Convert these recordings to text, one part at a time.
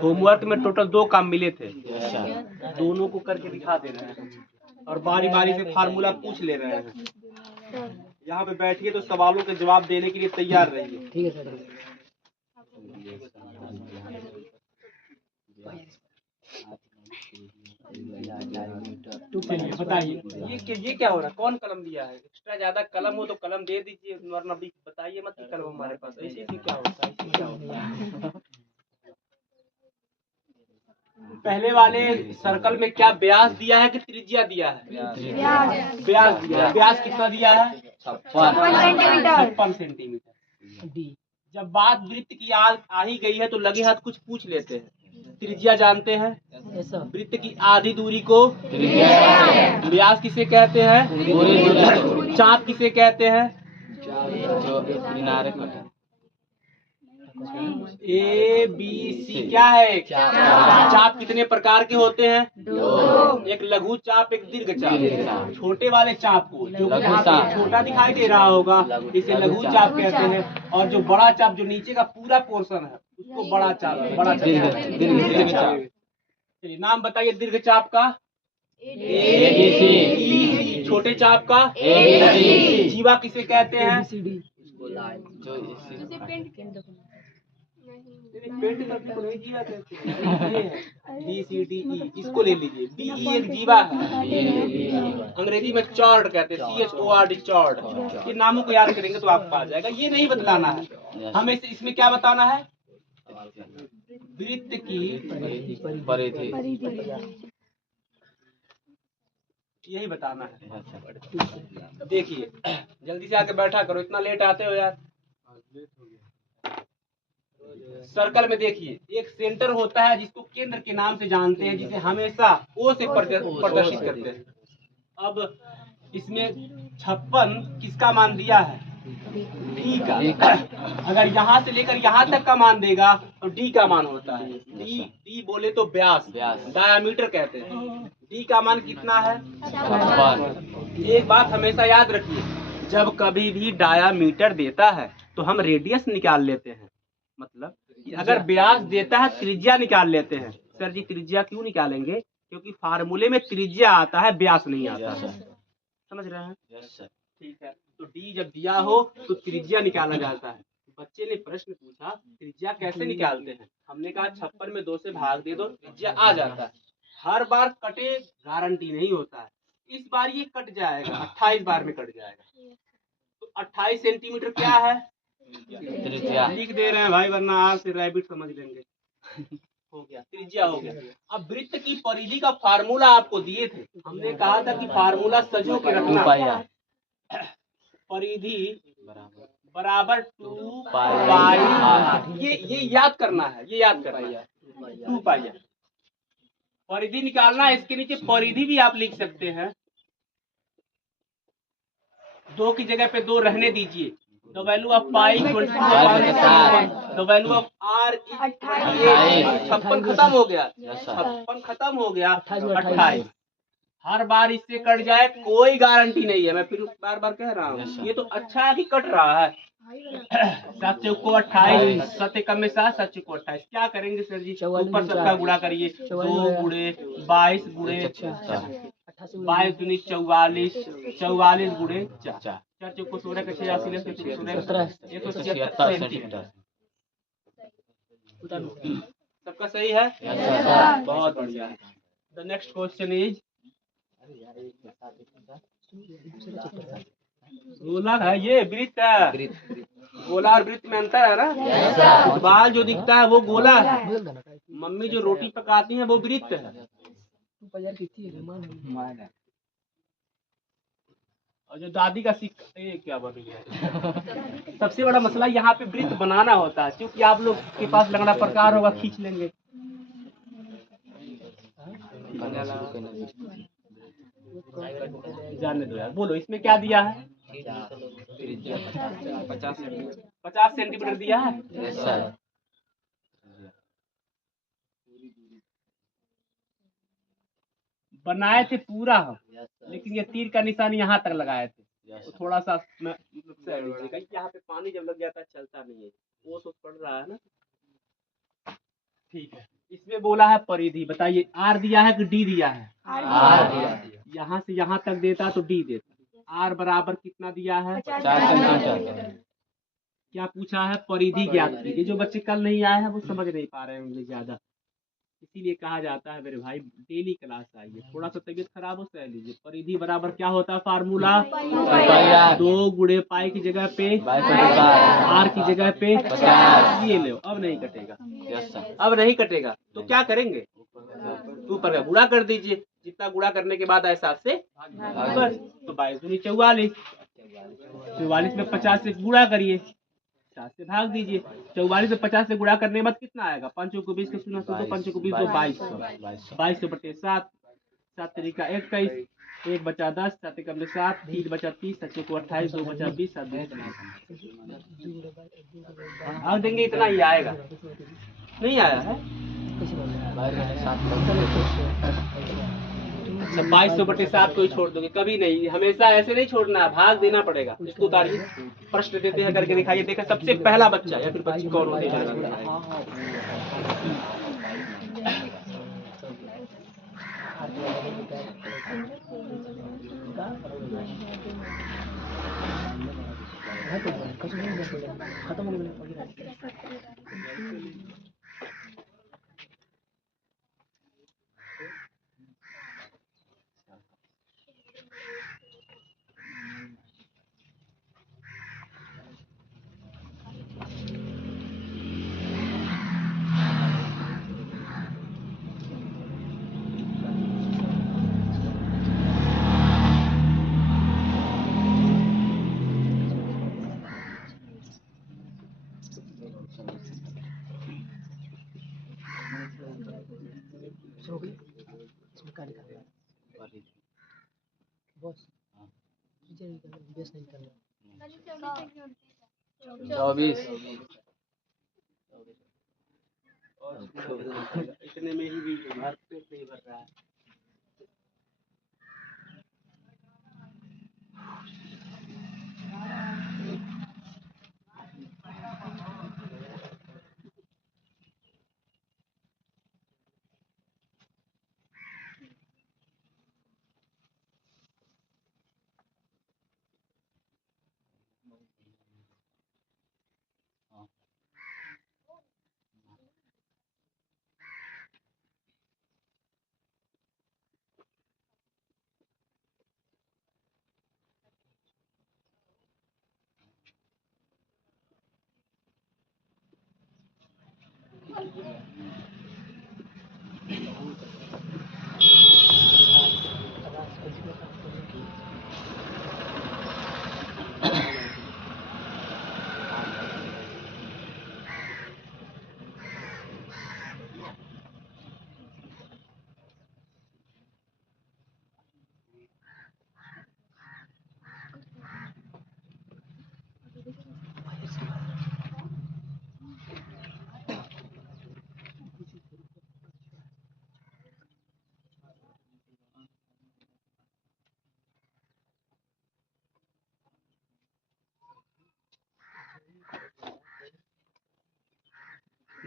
Homework में total 2 काम मिले थे, दोनों को करके दिखा दे रहे हैं और बारी बारी से फार्मूला पूछ ले रहे हैं। यहाँ पे बैठिए तो सवालों के जवाब देने के लिए तैयार रहिए। ठीक है सर। चलिए बताइए ये क्या हो रहा है, कौन कलम दिया है? एक्स्ट्रा ज्यादा कलम हो तो कलम दे दीजिए, वरना भी बताइए मत कि कलम हमारे पास। ऐसे भी क्या होता है, ऐसे क्या होता है? पहले वाले सर्कल में क्या व्यास दिया है कि त्रिज्या दिया है? व्यास दिया है। व्यास कितना दिया है? 56 सेंटीमीटर। जब बात वृत्त की आ ही गई है तो लगे हाथ कुछ पूछ लेते हैं। त्रिज्या जानते हैं? वृत्त की आधी दूरी को व्यास किसे कहते हैं? चाप किसे कहते हैं? ए बी सी क्या है? चाप कितने प्रकार के होते हैं? 2। एक लघु चाप, एक दीर्घ चाप। छोटे वाले चाप को जो छोटा दिखाई दे रहा होगा इसे लघु चाप कहते हैं, और जो बड़ा चाप जो नीचे का पूरा पोर्शन है उसको बड़ा चाप, बड़ा दीर्घ चाप। चलिए नाम बताइए दीर्घ चाप का। ABC। छोटे चाप का ABC। जीवा किसे कहते हैं? पेंट करके तो नहीं जीवा कहते हैं। BCDE इसको ले लीजिए। BE एक जीवा है, अंग्रेजी में चॉर्ड कहते हैं, CHORD चॉर्ड। ये नामों को याद करेंगे तो आपको आ जाएगा। ये नहीं बताना है हमें, इसमें क्या बताना है? वृत्त की परिधि, यही बताना है। देखिए जल्दी से आके बैठा करो, इतना लेट आते हो यार। सर्कल में देखिए एक सेंटर होता है जिसको केंद्र के नाम से जानते हैं, जिसे हमेशा O से प्रदर्शित करते हैं। अब इसमें 56 किसका मान दिया है? D का। अगर यहाँ से लेकर यहाँ तक का मान देगा तो D का मान होता है। D बोले तो व्यास, डायामीटर कहते हैं। D का मान कितना है? 56। एक बात हमेशा याद रखिए, जब कभी भी डायामीटर देता है तो हम रेडियस निकाल लेते हैं। मतलब अगर व्यास देता है त्रिज्या निकाल लेते हैं। सर जी त्रिज्या क्यों निकालेंगे? क्योंकि फार्मूले में त्रिज्या आता है, व्यास नहीं आता है। समझ रहे हैं? ठीक है, तो डी जब दिया हो तो त्रिज्या निकाला जाता है। बच्चे ने प्रश्न पूछा त्रिज्या कैसे निकालते हैं? हमने कहा 56 में 2 से भाग दे दो, त्रिज्या आ जाता है। हर बार कटे गारंटी नहीं होता है, इस बार ये कट जाएगा, 28 बार में कट जाएगा। तो 28 सेंटीमीटर क्या है? लिख दे रहे हैं भाई, वरना आप से रैबिट समझ लेंगे। हो गया, त्रिज्या हो गया। अब वृत्त की परिधि का फार्मूला आपको दिए थे, हमने कहा था कि फार्मूला सजो के रखना। परिधि बराबर 2 पाई, ये याद करना है, ये याद करना है। 2 पाई परिधि निकालना है। इसके नीचे परिधि भी आप लिख सकते हैं, 2 की जगह पे 2 रहने दीजिए। The value of pi equal to the value of r 56 खत्म हो गया, 56 खत्म हो गया, 28। हर बार इससे कट जाए कोई गारंटी नहीं है, मैं फिर बार बार कह रहा हूँ। ये तो अच्छा है कि कट रहा है। 7 चौक को 28, 7 कम में 7, 7 चौक को 28। क्या करेंगे सर जी? ऊपर सबका गुणा करिए, 2 गुणे 22 गुणे 22 दूनी 44, 44 गुणे 4 चौक को 16 का 86 लग 177 सेंटीमीटर। सबका सही है? बहुत बढ़िया। द नेक्स्ट क्वेश्चन इज, गोला है ये वृत्त है। गोला और वृत्त में अंतर है ना? बाल जो दिखता है वो गोला है, मम्मी जो रोटी पकाती है वो वृत्त है। और जो दादी का सिक्का, ये क्या बन गया? सबसे बड़ा मसला यहाँ पे वृत्त बनाना होता है, क्योंकि आप लोग के पास लंगड़ा प्रकार होगा, खींच लेंगे। जानने दो यार, बोलो इसमें क्या दिया है? 50 सेंटीमीटर दिया है। बनाए थे पूरा हम, लेकिन ये तीर का निशान यहाँ तक लगाए थे। तो थोड़ा सा मतलब सह लीजिएगा, यहाँ पे पानी जब लग जाता है चलता नहीं है, वो सोच पड़ रहा है ना। ठीक है, इसमें बोला है परिधि, बताइए आर दिया है कि डी दिया है? आर दिया। यहाँ से यहाँ तक देता तो डी देता। आर बराबर कितना दिया है? 50 सेंटीमीटर। क्या पूछा है? परिधि ज्ञात कीजिए। जो बच्चे कल नहीं आए हैं वो समझ नहीं पा रहे होंगे ज्यादा, इसीलिए कहा जाता है मेरे भाई डेली क्लास आइए। थोड़ा सा तबीयत खराब हो सह लीजिए। परिधि बराबर क्या होता है फार्मूला? 2 गुणे पाई की जगह पे आर की जगह पे 50। ये लो, अब नहीं कटेगा। अब नहीं कटेगा तो क्या करेंगे? ऊपर का गुणा कर दीजिए, जितना गुणा करने के बाद ऐसा से बस। तो 22 दूनी 44, 44 में 50 से गुणा करिए, 50 से भाग दीजिए। 44 में 50 से गुणा करने के बाद कितना आएगा? 5 को 20 का 0 से 2, 5 को 20 2200, 2200 बटे 7, 7 तरीका 21, 1 बचा 10, 7 एकम में 7, 3 बचा 30, 7 को 28, 2 बचा 20, 7 भाग देंगे, इतना ही आएगा। नहीं आया है? अच्छा, 2200 बटे 7 को ही छोड़ दोगे? कभी नहीं, हमेशा ऐसे नहीं छोड़ना है, भाग देना पड़ेगा। इसको उतारिए, प्रश्न देते हैं करके दिखाइए। देखा सबसे पहला बच्चा या फिर बच्ची कौन होने जा रहा है? इतने में ही भी भर पेट नहीं भर रहा है।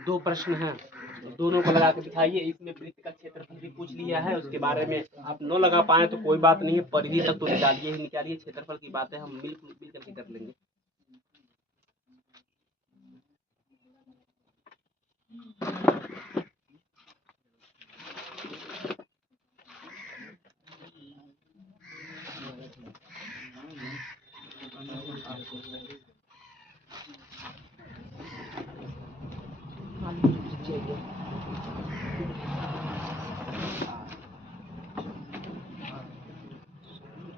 दो प्रश्न हैं, दोनों को लगा के दिखाइए। इसमें वृत्त का क्षेत्रफल भी पूछ लिया है, उसके बारे में आप न लगा पाए तो कोई बात नहीं है, परिधि तक तो निकालिए ही निकालिए। क्षेत्रफल की बातें हम मिल करके कर लेंगे।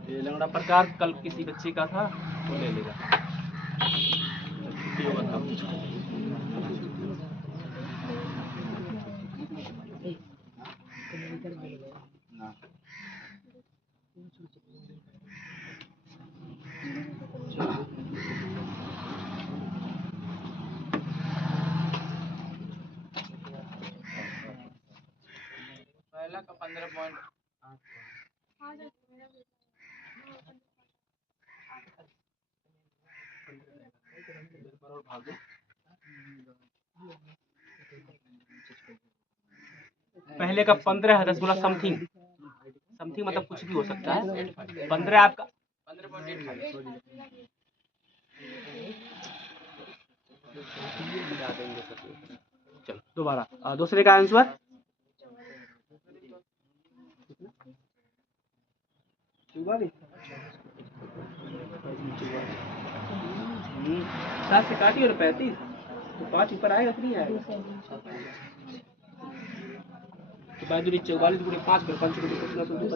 ये लंगड़ा प्रकार कल किसी बच्चे का था तो ले लेगा, छुट्टी होगा तब। पहला का 15 पॉइंट पहले का 15 है, 10 गुना समथिंग, समथिंग मतलब कुछ भी हो सकता है। 15 आपका 15.85। चलो दोबारा दूसरे का आंसर 7 से काटिए और 35 तो 5 ऊपर आएगा कि नहीं आएगा? तो 44 44 गुणे 5 पर 5 गुणे 15 तो 22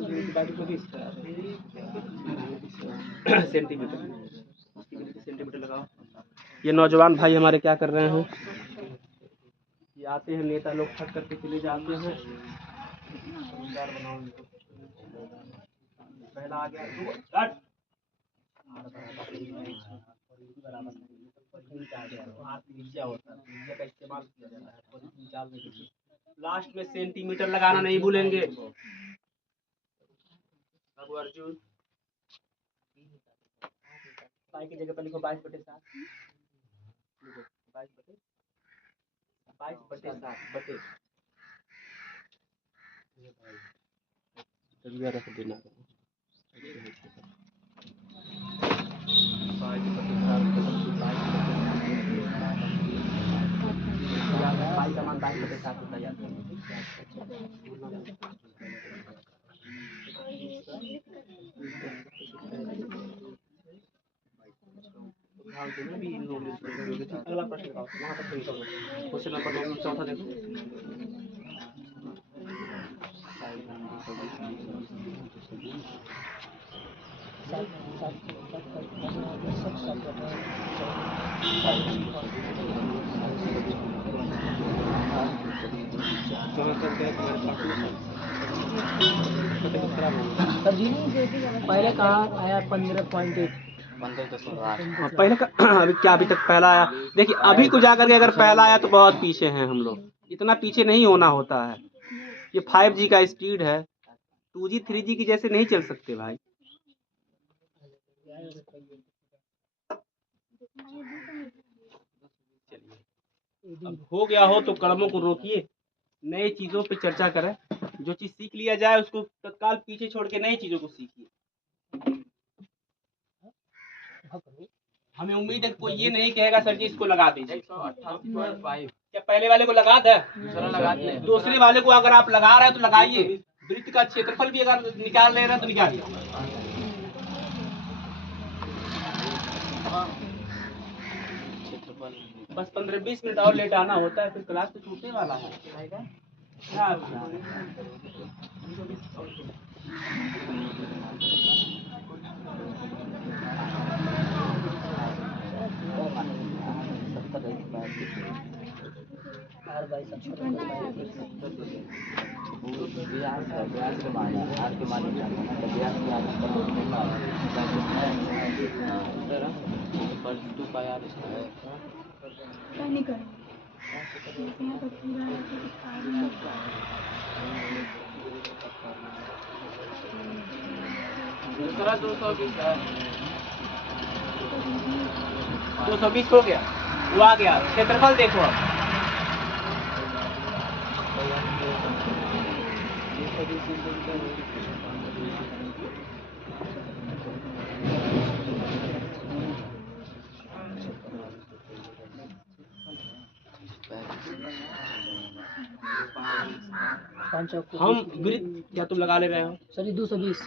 सेंटीमीटर सेंटीमीटर लगाओ। ये नौजवान भाई हमारे क्या कर रहे हैं? ये आते हैं नेता लोग ठग करके चले जाते हैं। पहला आ गया 2 कट का इस्तेमाल किया जाता है पॉलिथीन निकालने के लिए। लास्ट में सेंटीमीटर लगाना नहीं भूलेंगे। अब अर्जुन पाई की जगह पर लिखो 22/7 22/7 रख देना। 22/7 होता है। अगला प्रश्न का वहाँ तक क्वेश्चन नंबर 9 चौथा देखो। पहले कहाँ आया 15.8 पहले का अभी तक पहला आया। देखिए अभी को जाकर के अगर पहला आया तो बहुत पीछे हैं हम लोग। इतना पीछे नहीं होना होता है। ये 5G का स्पीड है, 2G 3G की जैसे नहीं चल सकते भाई। अब हो गया हो तो कदमों को रोकिए, नई चीजों पे चर्चा करें। जो चीज सीख लिया जाए उसको तत्काल पीछे छोड़ के नई चीजों को सीखिए। हमें उम्मीद है कोई ये नहीं कहेगा सर जी इसको लगा दीजिए। क्या पहले वाले को लगा दे? दूसरे वाले को अगर आप लगा रहे हैं तो लगाइए। वृत्त का क्षेत्रफल भी अगर निकाल ले रहे हैं तो निकालिए। बस 15-20 मिनट और लेट आना होता है, फिर क्लास तो छूटने वाला है। दूसरा 220 हो गया, वो आ गया। क्षेत्रफल देखो अब 5 हम वृत्त क्या तुम लगा ले रहे हो? सर 220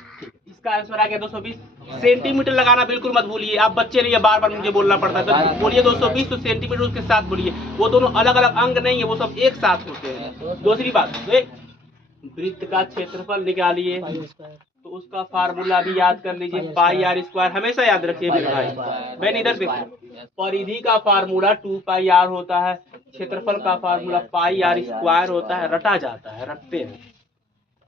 इसका आंसर आ गया 220 सेंटीमीटर। लगाना बिल्कुल मत भूलिए। आप बच्चे नहीं है, बार बार मुझे बोलना पड़ता है। तो बोलिए 220 तो सेंटीमीटर उसके साथ बोलिए। वो दोनों अलग अलग अंग नहीं है, वो सब एक साथ होते हैं। दूसरी बात, वृत्त का क्षेत्रफल निकालिए तो उसका फार्मूला भी याद कर लीजिए, πr²। हमेशा याद रखिए मेरे भाई। मैंने इधर देखो, परिधि का फार्मूला 2πr होता है, क्षेत्रफल का फार्मूला πr² होता है। रटा जाता है, रटते हैं।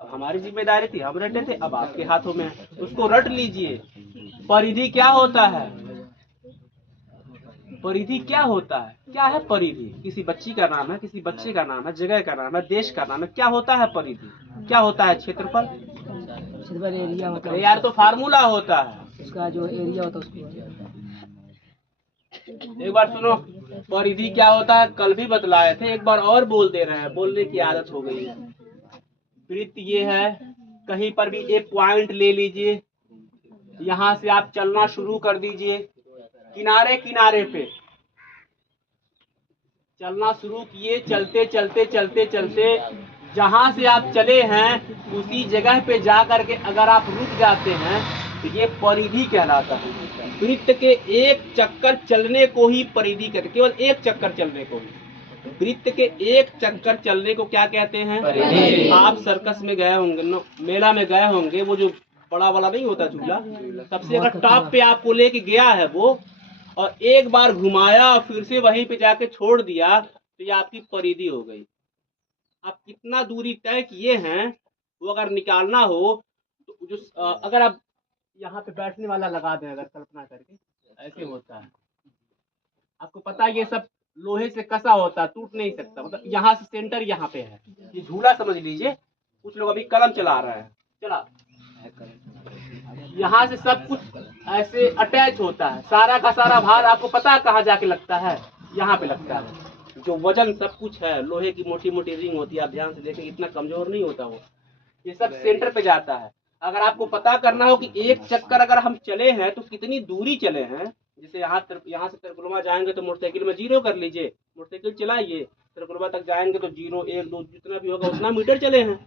अब हमारी जिम्मेदारी थी, हम रटे थे, अब आपके हाथों में है, उसको रट लीजिए। परिधि क्या होता है? परिधि क्या होता है? क्या है परिधि? किसी बच्ची का नाम है, किसी बच्चे का नाम है, जगह का नाम है, देश का नाम है। क्या होता है परिधि? क्या होता है क्षेत्रफल? एरिया मतलब यार तो फार्मूला होता है उसका जो एरिया होता है उसको एक बार सुनो, परिधि क्या होता है कल भी बतलाए थे, एक बार और बोल दे रहे हैं, बोलने की आदत हो गई है। वृत्त ये है, कहीं पर भी एक पॉइंट ले लीजिए, यहाँ से आप चलना शुरू कर दीजिए, किनारे किनारे पे चलना शुरू किए, चलते चलते चलते चलते जहाँ से आप चले हैं उसी जगह पे जा करके अगर आप रुक जाते हैं तो ये परिधि कहलाता है। वृत्त के एक चक्कर चलने को ही परिधि कहते, केवल एक चक्कर चलने को ही। वृत्त के एक चक्कर चलने को क्या कहते हैं? परिधि। आप सर्कस में गए होंगे, मेला में गए होंगे, वो जो बड़ा वाला नहीं होता झूला, सबसे अगर टॉप पे आपको लेके गया है वो, और एक बार घुमाया और फिर से वहीं पे जाके छोड़ दिया, तो ये आपकी परिधि हो गई। आप कितना दूरी तय किए हैं वो अगर निकालना हो तो जो अगर आप यहाँ पे बैठने वाला लगा दें, अगर कल्पना करके, ऐसे होता है। आपको पता है ये सब लोहे से कसा होता है, टूट नहीं सकता। मतलब यहाँ से सेंटर यहाँ पे है, ये झूला समझ लीजिए। कुछ लोग अभी कलम चला रहे हैं, चला, यहाँ से सब कुछ ऐसे अटैच होता है, सारा का सारा भार आपको पता है कहाँ जाके लगता है? यहाँ पे लगता है। जो वजन सब कुछ है, लोहे की मोटी मोटी रिंग होती है, आप ध्यान से देखें, इतना कमजोर नहीं होता वो, ये सब सेंटर पे जाता है। अगर आपको पता करना हो कि एक चक्कर अगर हम चले हैं तो कितनी दूरी चले हैं, जैसे यहाँ से तिरकुलमा जाएंगे तो मोटरसाइकिल में 0 कर लीजिए, मोटरसाइकिल चलाइए, तिरकुलमा तक जाएंगे तो 0, 1, 2 जितना भी होगा उतना मीटर चले हैं।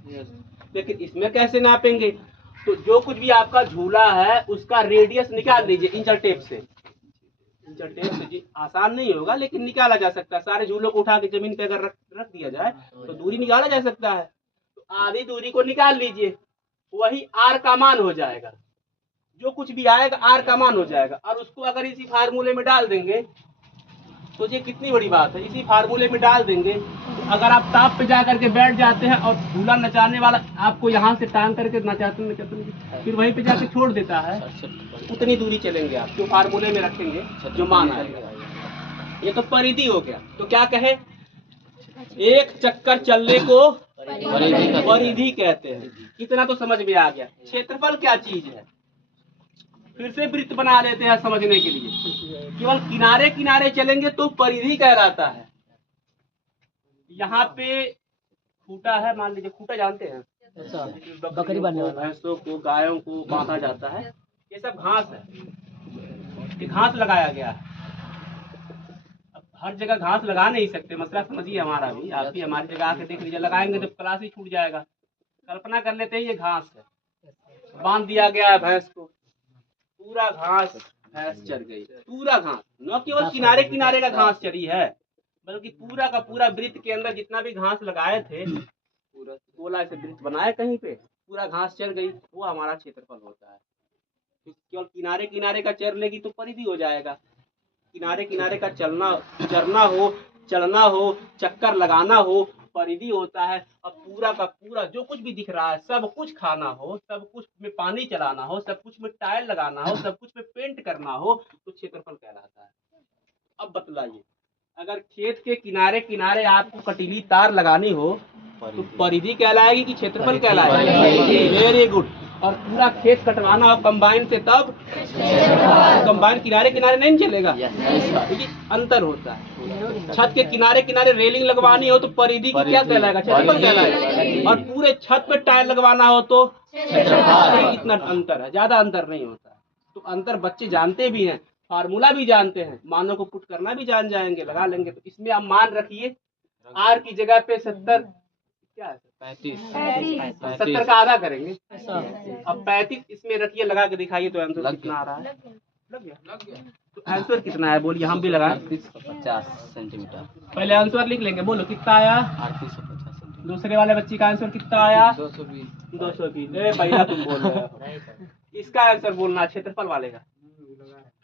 लेकिन इसमें कैसे नापेंगे? तो जो कुछ भी आपका झूला है उसका रेडियस निकाल लीजिए इंचर टेप से। इंचर टेप से जी आसान नहीं होगा लेकिन निकाला जा सकता है। सारे झूलों को उठा के जमीन पे अगर रख दिया जाए तो दूरी निकाला जा सकता है। तो आधी दूरी को निकाल लीजिए, वही आर का मान हो जाएगा। जो कुछ भी आएगा आर का मान हो जाएगा, और उसको अगर इसी फार्मूले में डाल देंगे तो ये कितनी बड़ी बात है। इसी फार्मूले में डाल देंगे, अगर आप टॉप पे जा करके बैठ जाते हैं और झूला नचाने वाला आपको यहाँ से टांग करके नचाते फिर वहीं पे जाके छोड़ देता है, उतनी दूरी चलेंगे आप जो फार्मूले में रखेंगे, जो मान आएगा। ये तो परिधि हो गया। तो क्या कहे? एक चक्कर चलने को परिधि कहते हैं। इतना तो समझ में आ गया। क्षेत्रफल क्या चीज है? फिर से वृत्त बना लेते हैं समझने के लिए। केवल किनारे किनारे चलेंगे तो परिधि कहलाता है। यहाँ पे खूटा है, मान लीजिए, खूटा जानते हैं? बकरी बांधने वाला, भैंसों को, गायों को बांधा जाता है। ये सब घास है, ये घास लगाया गया है। अब हर जगह घास लगा नहीं सकते, मसला समझिए हमारा भी। आप भी हमारी जगह आके देख लीजिए, लगाएंगे तो क्लास ही छूट जाएगा। कल्पना कर लेते हैं ये घास है, बांध दिया गया है भैंस को, पूरा घास भैंस चर गई, पूरा घास। न केवल किनारे किनारे का घास चरी है, बल्कि पूरा का पूरा वृत्त के अंदर जितना भी घास लगाए थे, पूरा गोला से वृत्त बनाए कहीं पे, पूरा घास चर गई, वो हमारा क्षेत्रफल होता है। तो केवल किनारे किनारे का चर लेगी तो परिधि हो जाएगा। किनारे किनारे का चरना हो, चलना हो, चक्कर लगाना हो, परिधि होता है। अब पूरा का पूरा जो कुछ भी दिख रहा है, सब कुछ खाना हो, सब कुछ में पानी चलाना हो, सब कुछ में टायर लगाना हो, सब कुछ में पेंट करना हो, तो क्षेत्रफल कहलाता है। अब बतलाइए, अगर खेत के किनारे किनारे आपको कटीली तार लगानी हो तो परिधि कहलाएगी कि क्षेत्रफल कहलाएगी? Very good. और पूरा खेत कटवाना हो कंबाइन से तब कंबाइन किनारे किनारे नहीं चलेगा, क्योंकि अंतर होता है। छत के किनारे किनारे रेलिंग लगवानी हो तो परिधि की क्या कहलाएगा? क्षेत्रफल कहलाएगा। और पूरे छत पे टायर लगवाना हो तो इतना अंतर है, ज्यादा अंतर नहीं होता। तो अंतर बच्चे जानते भी हैं, फार्मूला भी जानते हैं, मानों को पुट करना भी जान जाएंगे, लगा लेंगे। तो इसमें आप मान रखिए आर की जगह पे 70, क्या है 35, 70 का आधा करेंगे। अब 35 इसमें रखिए, लगा के दिखाइए तो आंसर कितना आ रहा है? लग गया। तो आंसर कितना है बोलिए, हम भी लगाएं। 50 सेंटीमीटर। पहले आंसर लिख लेंगे, बोलो कितना आया? 3850। दूसरे वाले बच्चे का आंसर कितना आया? 220। 220। भैया तुम बोल रहे हो। इसका आंसर बोलना क्षेत्रफल वाले का।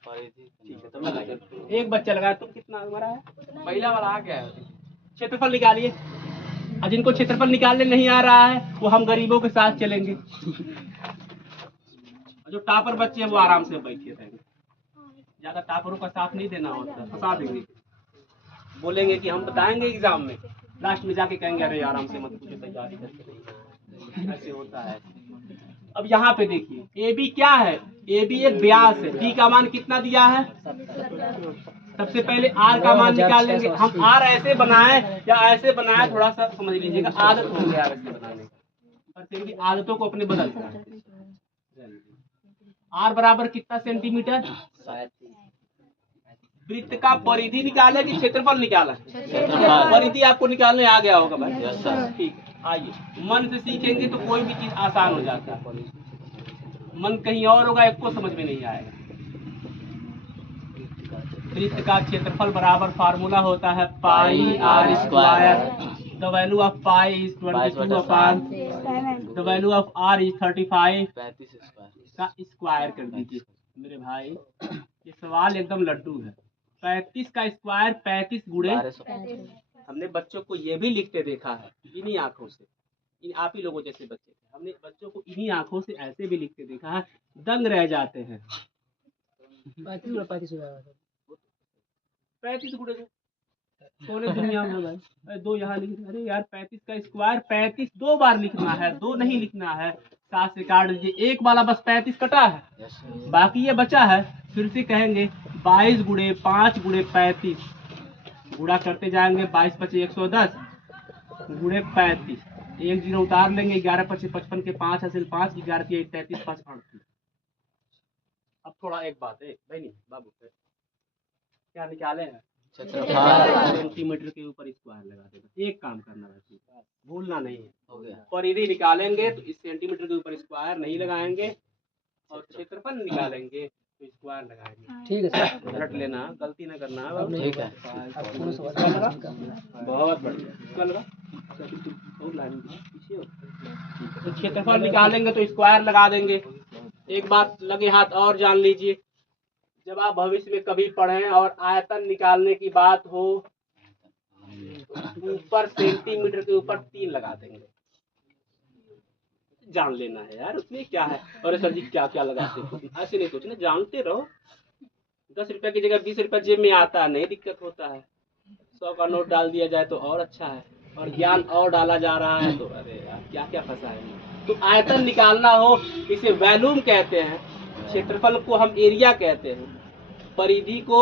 ठीक है, तो लगा। एक बच्चा लगाया, तुम कितना हमारा है? पहला वाला आ गया। क्षेत्रफल निकालिए। और जिनको क्षेत्रफल निकालने नहीं आ रहा है वो हम गरीबों के साथ चलेंगे। जो टॉपर बच्चे हैं वो आराम से बैठे रहेंगे, ज्यादा टॉपरों का साथ नहीं देना होता, फंसा देंगे। बोलेंगे कि हम बताएंगे एग्जाम में, लास्ट में जाके कहेंगे अरे आराम से मत पूछो, तैयारी करके नहीं। ऐसे होता है। अब यहाँ पे देखिए, ए बी क्या है? ए बी एक व्यास है। बी का मान कितना दिया है? सबसे पहले आर का मान निकाल लेंगे हम। आर ऐसे बनाए या ऐसे बनाए, थोड़ा सा समझ लीजिएगा, आदत हो गया ऐसे बनाने का, पर फिर भी आदतों को अपने बदल सकते। आर बराबर कितना सेंटीमीटर? वृत्त का परिधि निकाला कि क्षेत्रफल निकाला? परिधि आपको निकालने आ गया होगा भाई। Yes sir. ठीक है, आइए मन से सीखेंगे तो कोई भी चीज आसान हो जाता है। मन कहीं और होगा, एक को समझ में नहीं आएगा। वृत्त का क्षेत्रफल बराबर फार्मूला होता है pi r square. The value of pi is 22 upon the value of r is 35 35 square का स्क्वायर कर दीजिए। मेरे भाई ये सवाल एकदम लड्डू है। 35 का स्क्वायर 35 गुणे, 1250। हमने बच्चों को ये भी लिखते देखा है इन्हीं आंखों से। इन आप ही लोगों जैसे बच्चे थे, हमने बच्चों को इन्हीं आंखों से ऐसे भी लिखते देखा है, दंग रह जाते हैं। 35 गुणे सोने दुनिया में भाई, अरे दो यहाँ लिख, अरे यार 35 का स्क्वायर 35 दो बार लिखना है, दो नहीं लिखना है। 7 से काट दीजिए, एक वाला बस 35 कटा है, यस सर। बाकी ये बचा है। फिर से कहेंगे 22 गुणे 5 गुणे 35, गुणा करते जाएंगे, 22 पचे 110 गुणे 35, एक जीरो उतार लेंगे, 11 पचे 55 के 5 हासिल 5, 11 के 33 5 38। अब थोड़ा एक बात है भाई, नहीं बाबू क्या निकाले हैं? क्षेत्रफल सेंटीमीटर के ऊपर स्क्वायर लगा देना। एक काम करना है, भूलना नहीं है। हो गया। परिधि निकालेंगे तो इस सेंटीमीटर के ऊपर स्क्वायर नहीं लगाएंगे, और क्षेत्रफल निकालेंगे तो स्क्वायर लगाएंगे। ठीक है सर। रट लेना, गलती ना करना। ठीक है। बहुत बढ़िया, इसका लगा और लाइन पीछे हो। तो क्षेत्रफल निकालेंगे तो स्क्वायर लगा देंगे। एक बात लगे हाथ और जान लीजिए, जब आप भविष्य में कभी पढ़ें और आयतन निकालने की बात हो, ऊपर सेंटीमीटर के ऊपर 3 लगा देंगे। जान लेना है यार, उसमें क्या है। और सर जी क्या क्या लगाते हो, ऐसे नहीं सोचना, जानते रहो। 10 रुपए की जगह 20 रुपया जेब में आता है, नहीं दिक्कत होता है। 100 का नोट डाल दिया जाए तो और अच्छा है, और ज्ञान और डाला जा रहा है तो अरे यार क्या क्या फंसा है। तो आयतन निकालना हो, इसे वैल्यूम कहते हैं, क्षेत्रफल को हम एरिया कहते हैं, परिधि को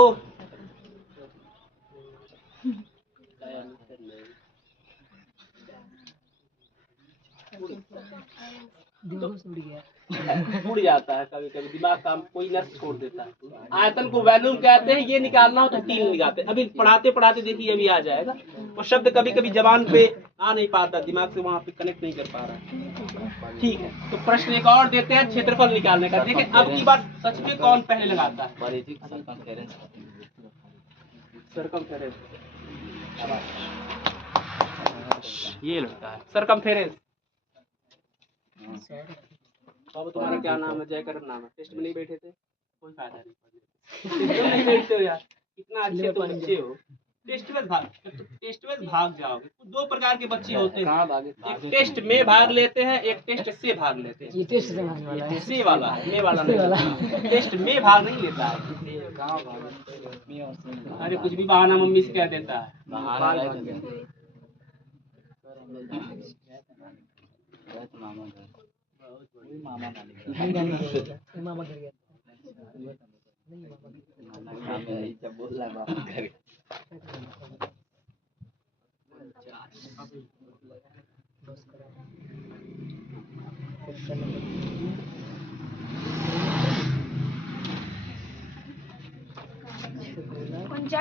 उड़ जाता है, कभी कभी दिमाग काम कोई नस छोड़ देता है। आयतन को वैल्यूम कहते हैं। ये निकालना हो तो 3 लगाते हैं। अभी पढ़ाते पढ़ाते देखिए अभी आ जाएगा। और शब्द कभी कभी जबान पे आ नहीं पाता, दिमाग से वहां पे कनेक्ट नहीं कर पा रहा। ठीक है, तो प्रश्न एक और देते हैं क्षेत्रफल निकालने का। देखिए अब की बात सच में कौन पहले लगाता है? परिधि सर्कमफेरेंस। सरकमफेरेंस, ये लड़का है सरकमफेरेंस। बाबू तुम्हारा क्या नाम है? जयकरण नाम है। टेस्ट में नहीं बैठे थे, कोई फायदा नहीं। टेस्ट में नहीं बैठते हो यार, इतना अच्छे तुम बच्चे हो। टेस्ट में भाग जाओगे। दो प्रकार के बच्चे होते हैं, एक टेस्ट में भाग लेते हैं, एक टेस्ट से भाग लेते हैं। ये टेस्ट से भागने वाला है। से वाला है, में वाला नहीं। टेस्ट में भाग नहीं लेता है। अरे कुछ भी बहाना मम्मी से कह देता है। मामा मामा घर गया।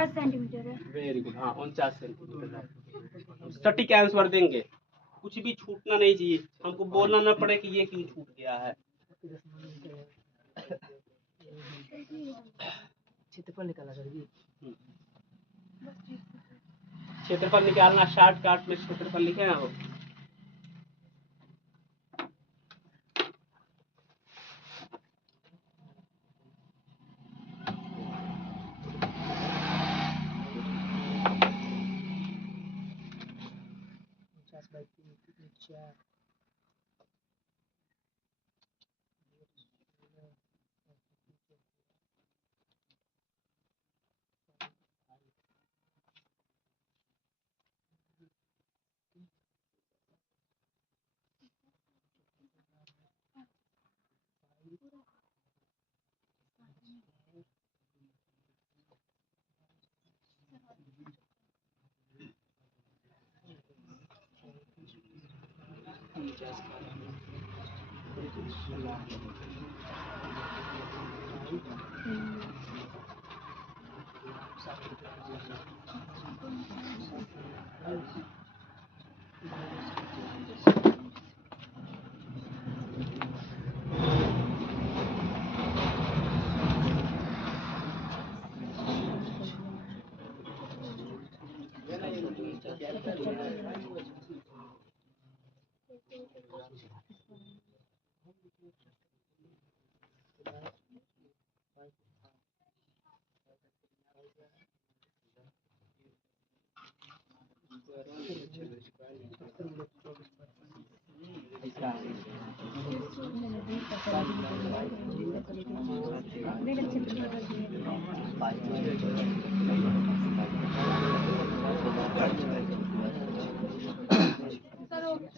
सेंटीमीटर है। वेरी गुड, हाँ 49 सेंटीमीटर। सटीक आंसर देंगे, कुछ भी छूटना नहीं चाहिए, हमको बोलना न पड़े कि ये क्यों छूट गया है। क्षेत्रफल निकाला सर जी। क्षेत्रफल निकालना, शॉर्टकट में क्षेत्रफल लिखे हैं वो।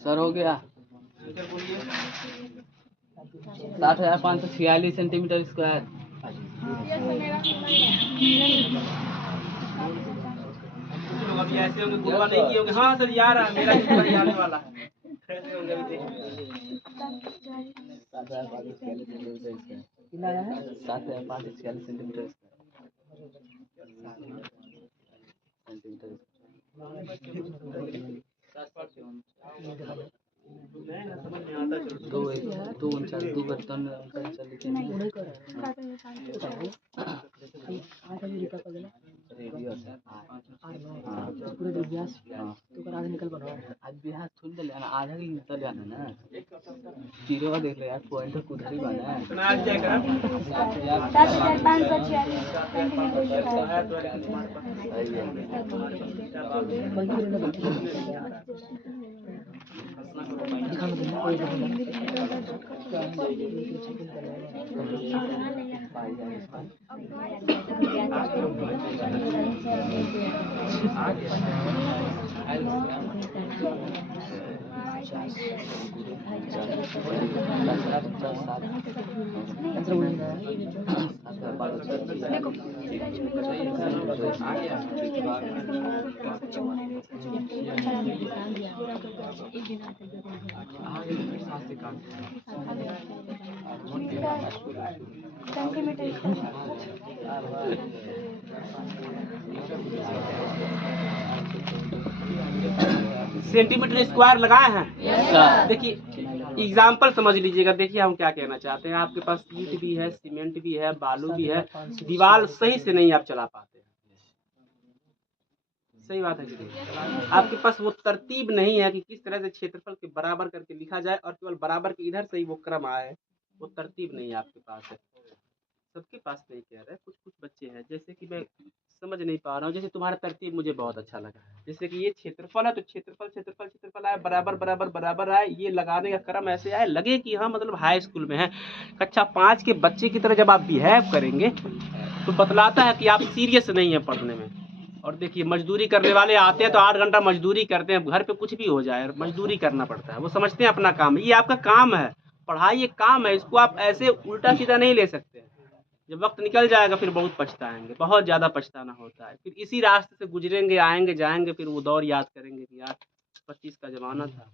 सर हो गया 60,546 सेंटीमीटर स्क्वायर। कुछ लोग अभी ऐसे होंगे गुरबा नहीं किए होंगे, हाँ सर यार मेरा भी पूरा आने वाला है। ऐसे होंगे अभी देखिए। 7,546 सेंटीमीटर दो दो 2 रेडियो से पूरे इतिहास तो कर आगे निकल बनो आज बिहार थोड़ी चले आना, आधा ही निकल जाना ना। जीरो का देख ले यार, पॉइंट कुछ ही बना है। सुना आज चेक करा 7,546 सेंटीमीटर सेंटीमीटर स्क्वायर लगाए हैं। देखिए एग्जाम्पल समझ लीजिएगा। देखिए हम क्या कहना चाहते हैं, आपके पास ईंट भी है, सीमेंट भी है, बालू भी है, दीवार सही से नहीं आप चला पाते। सही बात है कि नहीं? आपके पास वो तरतीब नहीं है कि किस तरह से क्षेत्रफल के बराबर करके लिखा जाए और केवल बराबर के इधर से ही वो क्रम आए, वो तरतीब नहीं आपके पास है। सबके पास नहीं कह रहे, कुछ कुछ बच्चे हैं जैसे कि मैं समझ नहीं पा रहा हूँ। जैसे तुम्हारा तरतीब मुझे बहुत अच्छा लगा, जैसे कि ये क्षेत्रफल है तो क्षेत्रफल क्षेत्रफल क्षेत्रफल आए, बराबर बराबर बराबर आए, ये लगाने का क्रम ऐसे आए, लगे कि हाँ मतलब हाई स्कूल में है। कक्षा 5 के बच्चे की तरह जब आप बिहेव करेंगे तो बतलाता है कि आप सीरियस नहीं है पढ़ने में। और देखिए मजदूरी करने वाले आते हैं तो 8 घंटा मजदूरी करते हैं, घर पे कुछ भी हो जाए मजदूरी करना पड़ता है, वो समझते हैं अपना काम। ये आपका काम है, पढ़ाई एक काम है, इसको आप ऐसे उल्टा सीधा नहीं ले सकते। जब वक्त निकल जाएगा फिर बहुत पछताएंगे, बहुत ज़्यादा पछताना होता है। फिर इसी रास्ते से गुजरेंगे, आएंगे जाएंगे, फिर वो दौर याद करेंगे कि यार 25 का ज़माना था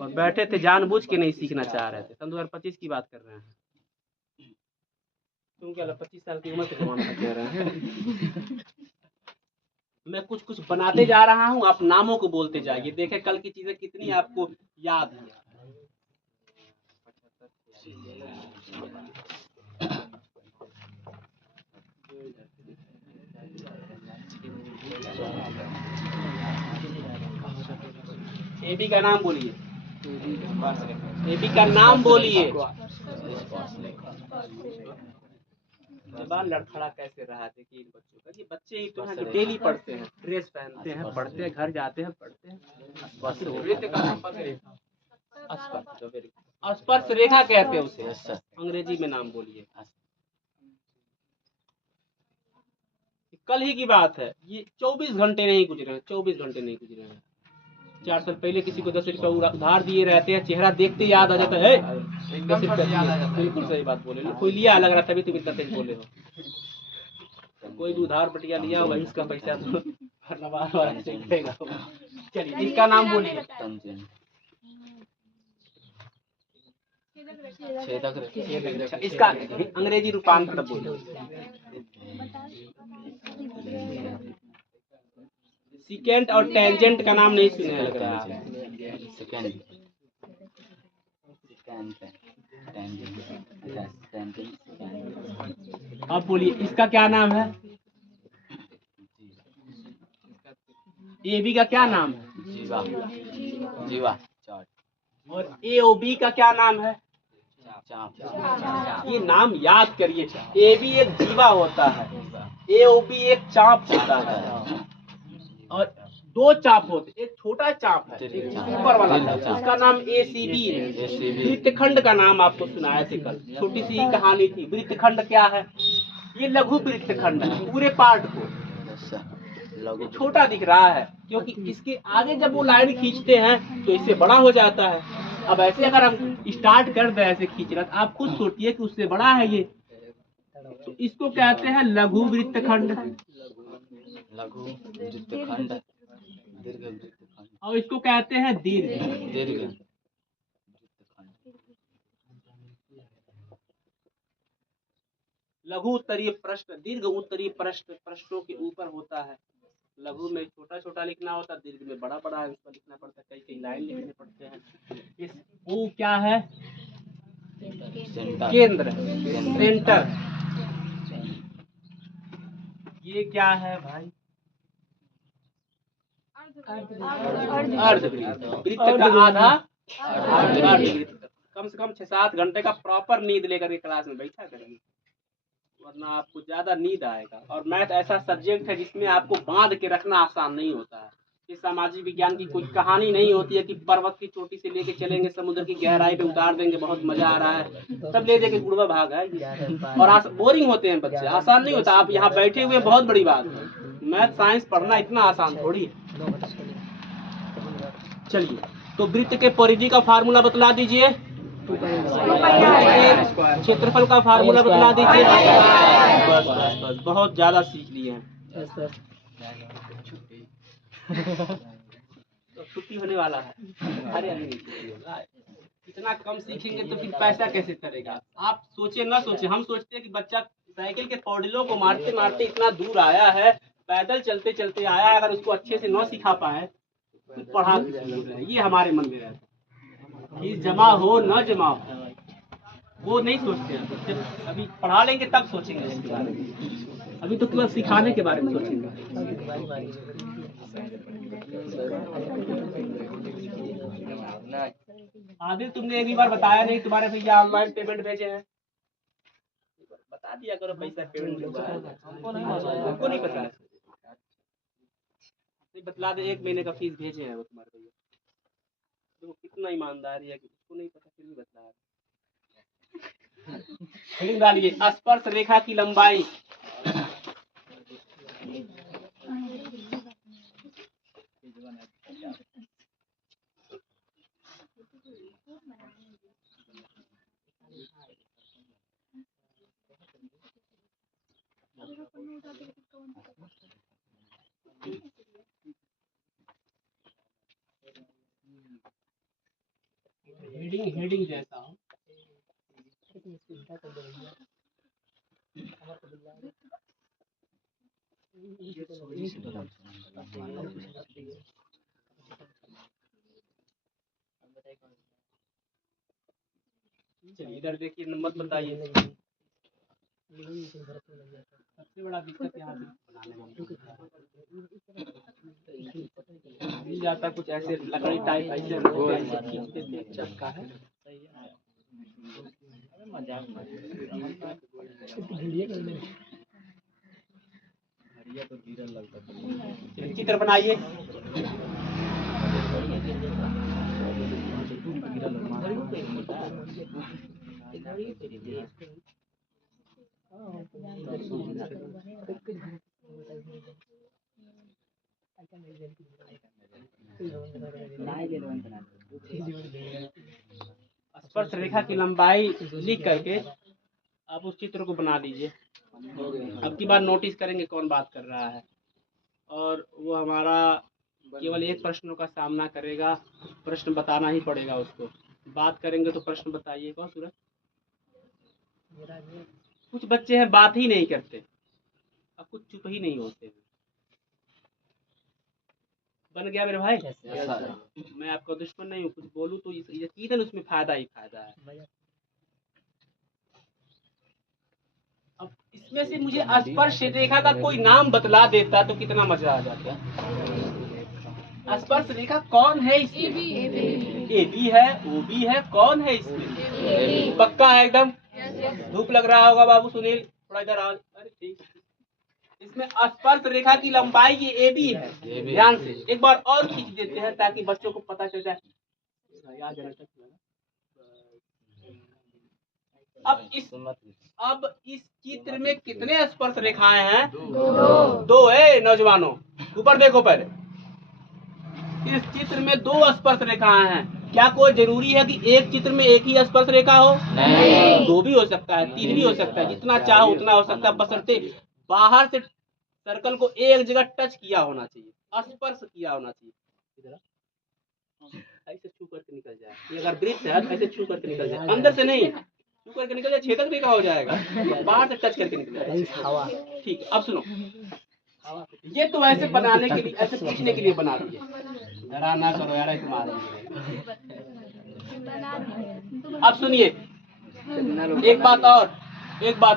और बैठे थे जानबूझ के नहीं सीखना चाह रहे थे। सन 2025 की बात कर रहे हैं। तुम क्या 25 साल की उम्र से ज़माना कह रहे हैं? मैं कुछ कुछ बनाते जा रहा हूँ, आप नामों को बोलते जाइए, देखें कल की चीज़ें कितनी आपको याद है। एबी का नाम बोलिए, एबी का नाम बोलिए। जबान लड़खड़ा कैसे रहा, देखिए इन बच्चों का। ये बच्चे ही तो हैं जो डेली पढ़ते हैं, ड्रेस पहनते हैं, पढ़ते हैं, घर जाते हैं, पढ़ते हैं। स्पर्श रेखा कहते हैं उसे, अंग्रेजी में नाम बोलिए। कल ही की बात है, ये 24 घंटे नहीं गुजरे हैं, 24 घंटे नहीं गुजरे हैं। 4 साल पहले किसी को 10 रुपया उधार दिए रहते हैं, चेहरा देखते याद आ जाता है। बिल्कुल सही बात बोले, कोई लिया लग रहा तभी तुम इतना तेज बोले हो। कोई भी उधार बटिया लिया वही इसका पैसा तो चलिए इसका नाम बोलिए। इसका अंग्रेजी रूपांतर बोलिए। सिकेंट और टेंजेंट का नाम नहीं सुने लग रहा है। अब बोलिए इसका क्या नाम है? एबी का क्या नाम है? जीवा। जीवा। और एओबी का क्या नाम है? चाप। ये नाम याद करिए। एबी एक जीवा होता है, AOB एक चाप होता है और दो चाप होते, एक छोटा चाप है, एक ऊपर वाला चाप, उसका नाम ACB है। वृत्तखंड का नाम आपको सुनाया थे कल, छोटी सी कहानी थी। वृत्तखंड क्या है? ये लघु वृत्तखंड है, पूरे पार्ट को ये छोटा दिख रहा है क्योंकि इसके आगे जब वो लाइन खींचते हैं तो इससे बड़ा हो जाता है। अब ऐसे अगर हम स्टार्ट कर दें ऐसे खींचना, तो आप खुद सोचिए कि उससे बड़ा है ये, तो इसको कहते हैं लघु वृत्तखंड लघु वृत्तखंड, दीर्घ वृत्तखंड और इसको कहते हैं दीर्घ। दीर्घ वृत्तखंड। लघु उत्तरीय प्रश्न, दीर्घ उत्तरीय प्रश्न पृष्ठों के ऊपर होता है। लघु में छोटा छोटा लिखना होता है, दीर्घ में बड़ा बड़ा उसका लिखना पड़ता है, कई कई लाइन लिखने पड़ते हैं। इस वो क्या है? केंद्र, सेंटर। ये क्या है भाई? अर्धवृत्त, वृत्त का आधा अर्धवृत्त। कम से कम 6-7 घंटे का प्रॉपर नींद लेकर के क्लास में बैठा करेंगे, वरना आपको ज्यादा नींद आएगा। और मैथ ऐसा सब्जेक्ट है जिसमें आपको बांध के रखना आसान नहीं होता है। ये सामाजिक विज्ञान की कोई कहानी नहीं होती है कि पर्वत की चोटी से लेके चलेंगे समुद्र की गहराई पे उतार देंगे, बहुत मजा आ रहा है, सब ले जाके गुड़वा भाग है। और बोरिंग होते हैं बच्चे, आसान नहीं होता। आप यहाँ बैठे हुए बहुत बड़ी बात है। मैथ साइंस पढ़ना इतना आसान थोड़ी है। चलिए, तो वृत्त के परिधि का फार्मूला बतला दीजिए, क्षेत्रफल का फार्मूला बतला दीजिए। बस बस बस, बहुत ज्यादा सीख लिए हैं। तो छुट्टी होने वाला है, अरे इतना कम सीखेंगे तो फिर पैसा कैसे करेगा? आप सोचे ना सोचे, हम सोचते हैं कि बच्चा साइकिल के पौडलों को मारते मारते इतना दूर आया है, पैदल चलते चलते आया है, अगर उसको अच्छे से न सिखा पाए तो पढ़ा, ये हमारे मन में रहता है। फीस जमा हो न जमा हो वो नहीं सोचते हैं। जब अभी पढ़ा लेंगे तब सोचेंगे इसके बारे में, अभी तो केवल सिखाने के बारे में सोचेंगे। आदिल, तुमने एक भी बार बताया नहीं तुम्हारे भैया ऑनलाइन पेमेंट भेजे हैं, बता दिया करो पैसा पेमेंट हुआ है। हमको नहीं पता है, बतला दे। 1 महीने का फीस भेजे हैं वो तुम्हारे भैया। देखो कितना ईमानदारी है कि उसको नहीं पता फिर भी बतला रहा है। हेडिंग डालिए, स्पर्श रेखा की लंबाई। हेडिंग जैसा हो। चलिए इधर देखिए, नंबर बताइए। सबसे बड़ा दिक्कत यहाँ पे बनाने में मिल जाता, कुछ ऐसे लकड़ी टाइप ऐसे खींचते थे, चक्का है। चित्र बनाइए। स्पर्श रेखा की लंबाई लिख करके आप उस चित्र को बना दीजिए। अब की बार नोटिस करेंगे कौन बात कर रहा है, और वो हमारा केवल एक प्रश्नों का सामना करेगा, प्रश्न बताना ही पड़ेगा उसको। बात करेंगे तो प्रश्न बताइए। कौन सूरज? कुछ बच्चे हैं बात ही नहीं करते और कुछ चुप ही नहीं होते। बन गया मेरे भाई? मैं आपका दुश्मन नहीं हूँ, कुछ बोलूँ तो यकीनन उसमें फायदा ही फायदा है। अब इसमें से मुझे स्पर्श रेखा का कोई नाम बतला देता तो कितना मजा आ जाता। स्पर्श रेखा कौन है इसमें? AB है, OB है, कौन है इसमें? पक्का है एकदम? धूप लग रहा होगा बाबू सुनील, थोड़ा इधर आओ। अरे ठीक, इसमें स्पर्श रेखा की लंबाई ये AB है। ध्यान से एक बार और खींच देते हैं ताकि बच्चों को पता चल जाए। अब इस चित्र में कितने स्पर्श रेखाएं हैं? दो है नौजवानों, ऊपर देखो पहले। इस चित्र में 2 स्पर्श रेखाएं हैं। क्या कोई जरूरी है कि एक चित्र में एक ही स्पर्श रेखा हो? नहीं। 2 भी हो सकता है, 3 भी हो सकता है, जितना चाहो उतना हो सकता है, बशर्ते बाहर से सर्कल को एक जगह टच किया होना चाहिए, स्पर्श किया होना चाहिए। ऐसे छू करके निकल जाए, ये अगर वृत्त है तो ऐसे छू करके निकल जाए, अंदर से नहीं, छू करके निकल जाए, छेदक रेखा हो जाएगा, बाहर से टच करके निकल जाएगा। ठीक है, अब सुनो, ये तो ऐसे बनाने के लिए, ऐसे पूछने के लिए बना दिए। डरा ना करो यार, ऐसे मारेंगे। अब सुनिए, एक बात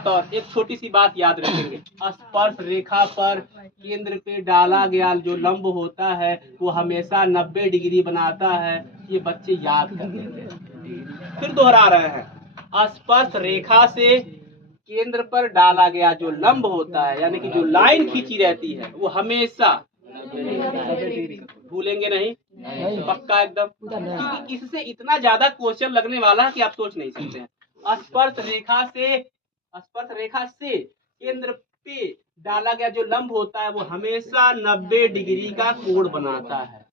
और, एक छोटी सी बात याद रखेंगे। स्पर्श रेखा पर केंद्र पे डाला गया जो लंब होता है वो हमेशा 90 डिग्री बनाता है। ये बच्चे याद कर लेंगे। फिर दोहरा रहे हैं, स्पर्श रेखा से केंद्र पर डाला गया जो लंब होता है, यानी कि जो लाइन खींची रहती है, वो हमेशा, भूलेंगे नहीं, पक्का एकदम, क्योंकि इससे इतना ज्यादा क्वेश्चन लगने वाला है कि आप सोच नहीं सकते हैं। स्पर्श रेखा से केंद्र पे डाला गया जो लंब होता है वो हमेशा 90 डिग्री का कोण बनाता है।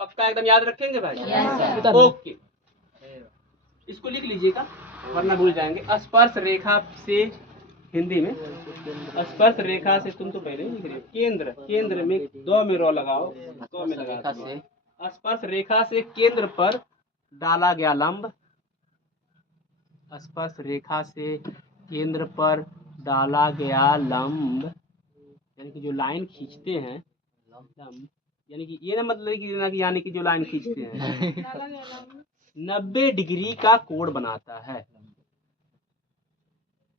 पक्का एकदम याद रखेंगे भाई? ओके, इसको लिख लीजिएगा वरना भूल जाएंगे। स्पर्श रेखा से, हिंदी में स्पर्श रेखा से, तुम तो पहले ही लिख रहे हो, केंद्र में 2 में रो लगाओ, 2 में लगा से, स्पर्श रेखा से केंद्र पर डाला गया लंब, स्पर्श रेखा से केंद्र पर डाला गया लंब, यानी कि जो लाइन खींचते हैं, लंब यानी कि ये ना मतलब कि यानी कि जो लाइन खींचते हैं 90 डिग्री का कोण बनाता है।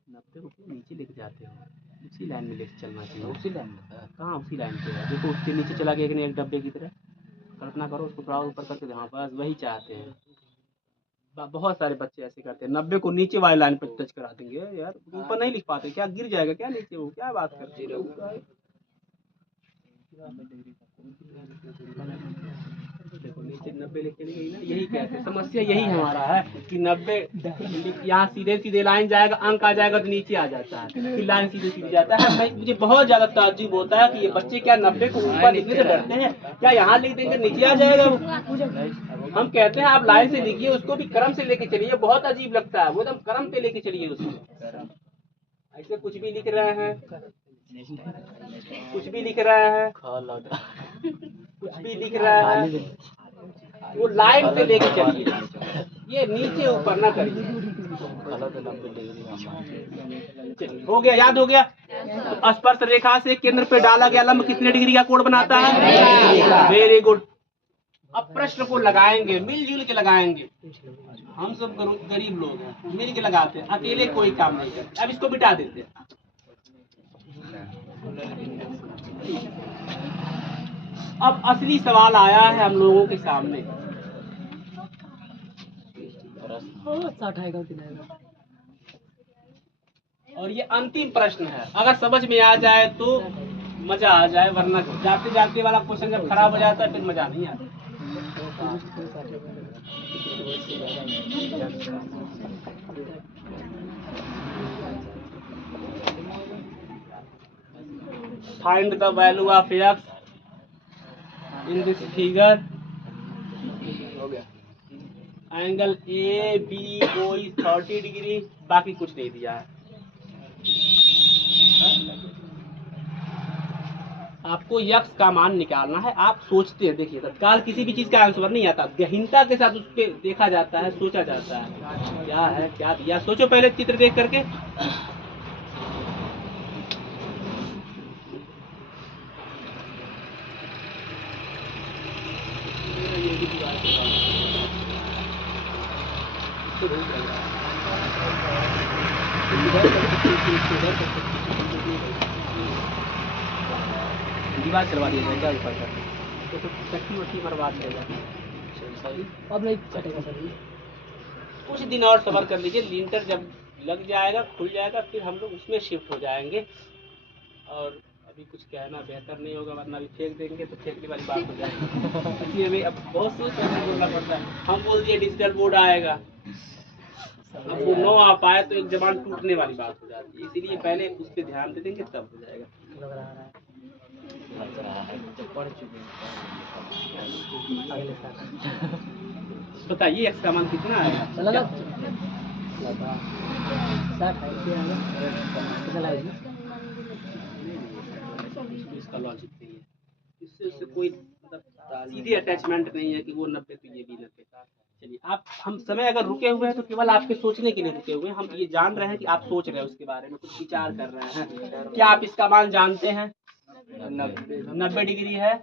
90 को नीचे लेके जाते हो, उसी लाइन में लेके चलना चाहिए। उसी लाइन में कहाँ? उसी लाइन पे है, देखो उसके नीचे चला गया एक डब्बे की तरह, कल्पना करो उसको थोड़ा ऊपर करके। हाँ बस वही चाहते हैं, बहुत सारे बच्चे ऐसे करते हैं, 90 को नीचे वाली लाइन पर टच करा देंगे। यार ऊपर नहीं लिख पाते क्या? गिर जाएगा क्या नीचे? वो क्या बात करते हैं? देखो नीचे 90 लिख के नहीं गई ना, यही कहते हैं। समस्या यही हमारा है कि 90 यहाँ सीधे लाइन जाएगा, अंक आ जाएगा तो नीचे आ जाता है, फिर लाइन सीधे जाता है। मुझे बहुत ज्यादा ताज्जुब होता है कि ये बच्चे क्या 90 को ऊपर लिखने से डरते हैं क्या? यहाँ लिख देंगे नीचे आ जाएगा। हम कहते हैं आप लाइन से लिखिए, उसको भी क्रम से लेके चलिए। बहुत अजीब लगता है, वो एकदम क्रम पे लेके चलिए उसको। ऐसे कुछ भी लिख रहे हैं, कुछ भी लिख रहे हैं, कुछ भी लिख रहा है, वो लाइन से लेके चलिए, ये नीचे ऊपर ना करिए। हो गया, याद हो गया? तो स्पर्श रेखा से केंद्र पे डाला गया लंब कितने डिग्री का कोण बनाता है? Very good. अब प्रश्न को लगाएंगे, मिलजुल के लगाएंगे। हम सब गरीब लोग हैं, मिल के लगाते हैं, अकेले कोई काम नहीं करते। अब इसको बिठा देते हैं। अब असली सवाल आया है हम लोगों के सामने। और ये अंतिम प्रश्न है, अगर समझ में आ जाए तो मजा आ जाए, वरना जाते जाते वाला क्वेश्चन जब खराब हो जाता है फिर मजा नहीं आता। Find the value of x in this figure. Angle ABO is 30 degree, बाकी कुछ नहीं दिया है। आपको यक्स का मान निकालना है। आप सोचते हैं, देखिए तत्काल किसी भी चीज का आंसर नहीं आता, गहनता के साथ उसके देखा जाता है, सोचा जाता है क्या है क्या दिया। सोचो पहले चित्र देख करके। दीवार चलवा दिया जाएगा ऊपर का, तो चट्टी वट्टी बर्बाद हो जाएगी। अब नहीं चटेगा सर। कुछ दिन और सब्र कर लीजिए, लिंटर जब लग जाएगा, खुल जाएगा, फिर हम लोग उसमें शिफ्ट हो जाएंगे और अभी कुछ कहना बेहतर नहीं होगा, वरना अभी फेंक देंगे तो फेंकने वाली बात हो जाएगी। इसलिए हमें अब बहुत सोच समझ के बोलना पड़ता है। हम बोल दिए डिजिटल बोर्ड आएगा, अब वो न आ पाए तो एक जबान टूटने वाली बात हो जाती है। इसीलिए पहले उस पर ध्यान दे देंगे तब हो जाएगा। लग रहा है लग रहा है तो पढ़ चुके हैं अगले साल। बताइए एक्स का मान कितना आएगा? चला ना 60 है क्या चला है इसका लॉजिक नहीं है, इससे उससे कोई मतलब सीधी अटैचमेंट नहीं है कि वो 90 तो ये भी 90। चलिए आप, हम समय अगर रुके हुए हैं तो केवल आपके सोचने के लिए रुके हुए हैं। हम ये जान रहे हैं कि आप सोच रहे हैं उसके बारे में, कुछ विचार कर रहे हैं। क्या आप इसका मान जानते हैं? 90 डिग्री है,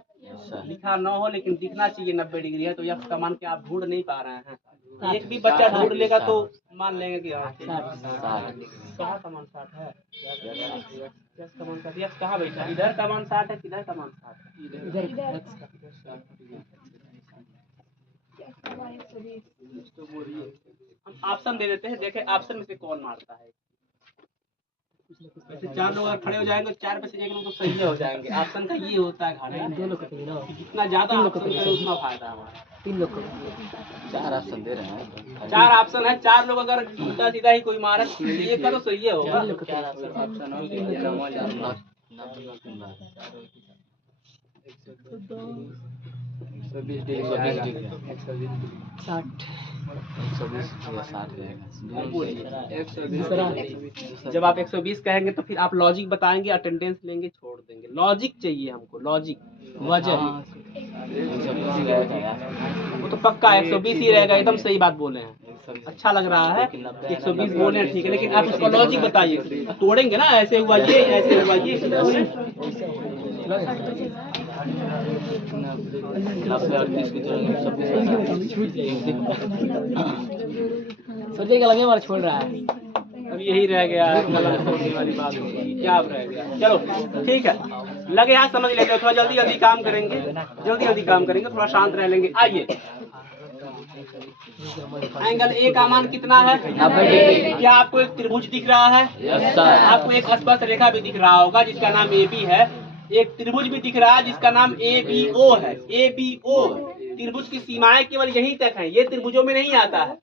लिखा न हो लेकिन दिखना चाहिए 90 डिग्री है, तो यह का मान क्या आप ढूंढ नहीं पा रहे हैं? एक भी बच्चा ढूंढ लेगा तो मान लेंगे कि हाँ 60 का मान 60 है। यस का मान 60, यस कहाँ बैठा? इधर का मान 60 है, किधर का मान 60 है? इधर हम ऑप्शन दे देते हैं, देखें ऑप्शन में से कौन मारता है। वैसे 4 लोग अगर खड़े हो जाएंगे, 4 में से 1 लोग तो सही हो जाएंगे। ऑप्शन का ये होता है घाटा, 2 लोग को तो जितना ज्यादा ऑप्शन है उतना फायदा हमारा। 3 लोग को 4 ऑप्शन दे रहे हैं। 4 ऑप्शन है, 4 लोग अगर उल्टा सीधा ही कोई मारे तो ये का तो सही होगा। 4 ऑप्शन हो गया। 120 डिग्री 60 जब आप 120 कहेंगे तो फिर आप लॉजिक बताएंगे, अटेंडेंस लेंगे, छोड़ देंगे। लॉजिक चाहिए हमको, लॉजिक, वजन। वो तो पक्का 120 ही रहेगा, एकदम सही बात बोले हैं। अच्छा लग रहा है 120 बोले हैं, ठीक है, लेकिन आप उसका लॉजिक बताइए। तोड़ेंगे ना, ऐसे हुआ ये, ऐसे हुआ ये। सोचिए का लगे वाला छोड़ रहा है। अब यही रह गया है, कलम छोड़ने वाली बात होगी, क्या अब रह गया। चलो ठीक है, लगे हाथ समझ लेते हैं, थोड़ा जल्दी जल्दी काम करेंगे, जल्दी जल्दी काम करेंगे, थोड़ा शांत रह लेंगे। आइए, एंगल ए का मान कितना है? 90 डिग्री। क्या आपको एक त्रिभुज दिख रहा है? Yes sir. आपको एक स्पर्श रेखा भी दिख रहा होगा जिसका नाम ए बी है। एक त्रिभुज भी दिख रहा है जिसका नाम ABO है। ABO त्रिभुज की सीमाएं केवल यहीं तक हैं, ये त्रिभुजों में नहीं आता है।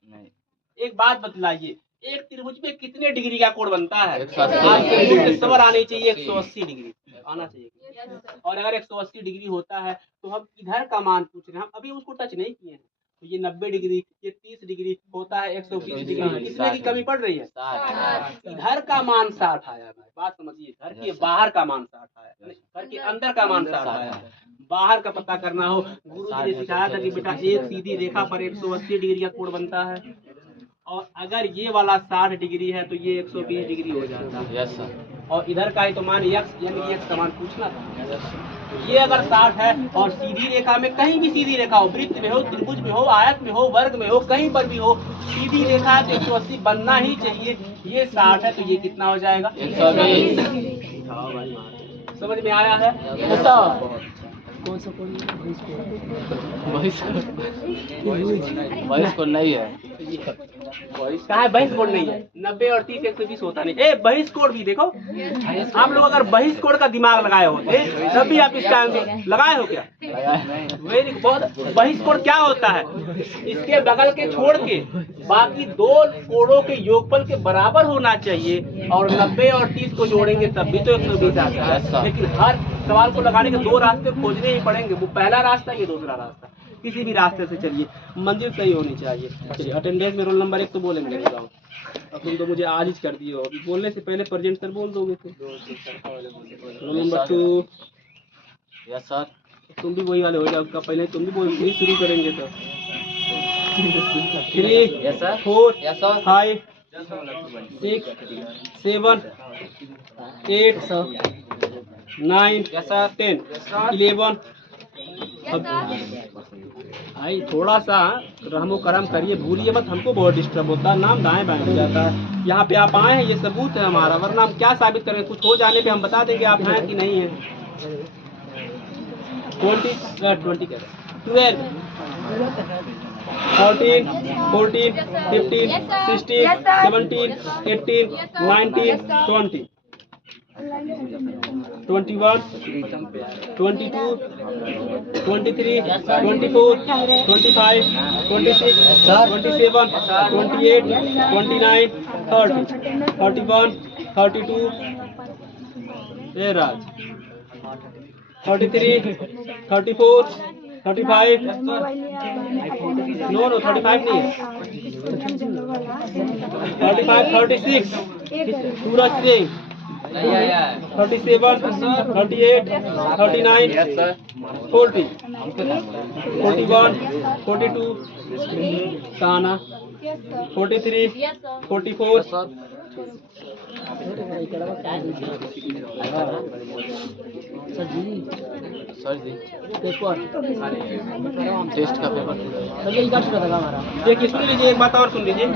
एक बात बतलाइए, एक त्रिभुज में कितने डिग्री का कोण बनता है? आपके मुंह से सबर आनी चाहिए 180 डिग्री आना चाहिए। और अगर 180 डिग्री होता है तो हम इधर का मान पूछ रहे हैं, हम अभी उसको टच नहीं किए हैं। तो ये 90 डिग्री, ये 30 डिग्री होता है 120 डिग्री, कितने की कमी पड़ रही है? इधर का मान 60 आया भाई, बात समझिए। घर के बाहर का मान 60 आया, घर के अंदर का मान 60 आया। बाहर का पता करना हो, गुरु जी ने सिखाया था कि बेटा एक सीधी रेखा पर 180 डिग्री का कोण बनता है, और अगर ये वाला 60 डिग्री है तो ये 120 डिग्री हो जाता है। Yes sir. और इधर का ही तो मान x, यानी x का मान पूछना था। ये अगर 60 है और सीधी रेखा में, कहीं भी सीधी रेखा हो, वृत्त में हो, त्रिभुज में हो, आयत में हो, वर्ग में हो, कहीं पर भी हो, सीधी रेखा है तो 180 बनना ही चाहिए। ये 60 है तो ये कितना हो जाएगा? 120। समझ में आया है? कौन सा कोण? वॉइस को नहीं है। कहा है बहिष कोण नहीं है? 90 और 30 120 होता नहीं। ए बहिष कोण भी देखो, आप लोग अगर बहिष कोण का दिमाग लगाए होते तब भी आप इसका आंसर लगाए हो क्या? वेरी बहुत। बहिष कोण क्या होता है? इसके बगल के छोड़ के बाकी 2 कोणों के योगफल के बराबर होना चाहिए, और 90 और 30 को जोड़ेंगे तब भी तो 120 आता है। लेकिन हर सवाल को लगाने के 2 रास्ते खोजने ही पड़ेंगे, वो पहला रास्ता, ये दूसरा रास्ता। किसी भी रास्ते से चलिए, मंजिल सही होनी चाहिए। चलिए, अटेंडेंस में रोल नंबर 1 तो बोलेंगे, बताओ। अब तुम तो मुझे आज ही कर दिए हो, अभी बोलने से पहले प्रेजेंट सर बोल दोगे थे। Roll number 2। Yes sir. तुम भी वही वाले हो जाओ, उसका पहले तुम भी वही शुरू करेंगे तो 3 यस सर। 4 yes sir. 5 6 7 8 9 10 11। भाई थोड़ा सा रहमो करम करिए, भूलिए मत, हमको बहुत डिस्टर्ब होता है, नाम दाएं बाएं हो जाता है। यहाँ पे आप आए हैं, ये सबूत है हमारा, वरना हम क्या साबित करेंगे? कुछ हो जाने पे हम बता देंगे आप हैं कि नहीं है। 20 12 14 14 15 16 17 18 19 20। 21, 22, 23, 24, 25, 26, 27, 28, 29, 30, 31, 32, ये राज 33, 34, 35, नो 35 नहीं है 35, 36, सूरज सिंह 37, 38, 39, 40, 41, 42, Sana, 43, 44, सर जी सर जी पेपर टेस्ट का पेपर सर यही काट रहा था हमारा ये किसके लीजिए एक बात और सुन लीजिए